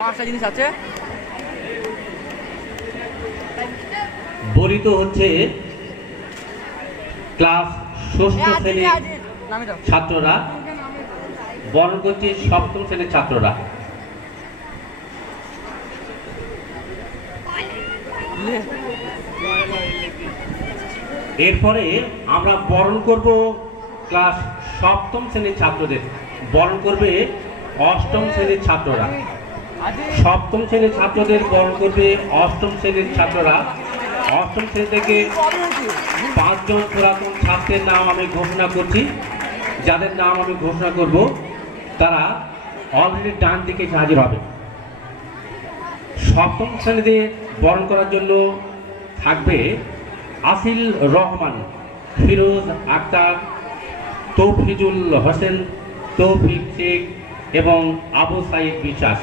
পাঁচটা জিনিস আছে। বলিত হচ্ছে ক্লাস ষষ্ঠ শ্রেণীর ছাত্ররা, বরণ করছে সপ্তম শ্রেণীর ছাত্ররা। এরপরে আমরা বরণ করব ক্লাস সপ্তম শ্রেণীর ছাত্রদের, বরণ করবে অষ্টম শ্রেণীর ছাত্ররা। সপ্তম শ্রেণীর ছাত্রদের বরণ করবে অষ্টম শ্রেণীর ছাত্ররা। অষ্টম শ্রেণী থেকে 5 জন পুরাতন ছাত্রের নাম আমি ঘোষণা করছি। যাদের নাম আমি ঘোষণা করব তারা অলরেডি ডান দিকে হাজির হবে। সপ্তম শ্রেণীতে বরণ করার জন্য থাকবে আসিল রহমান, ফিরোজ আক্তার, তৌফিজুল হোসেন, তৌফিক শেখ এবং আবু সাইদ বিশ্বাস।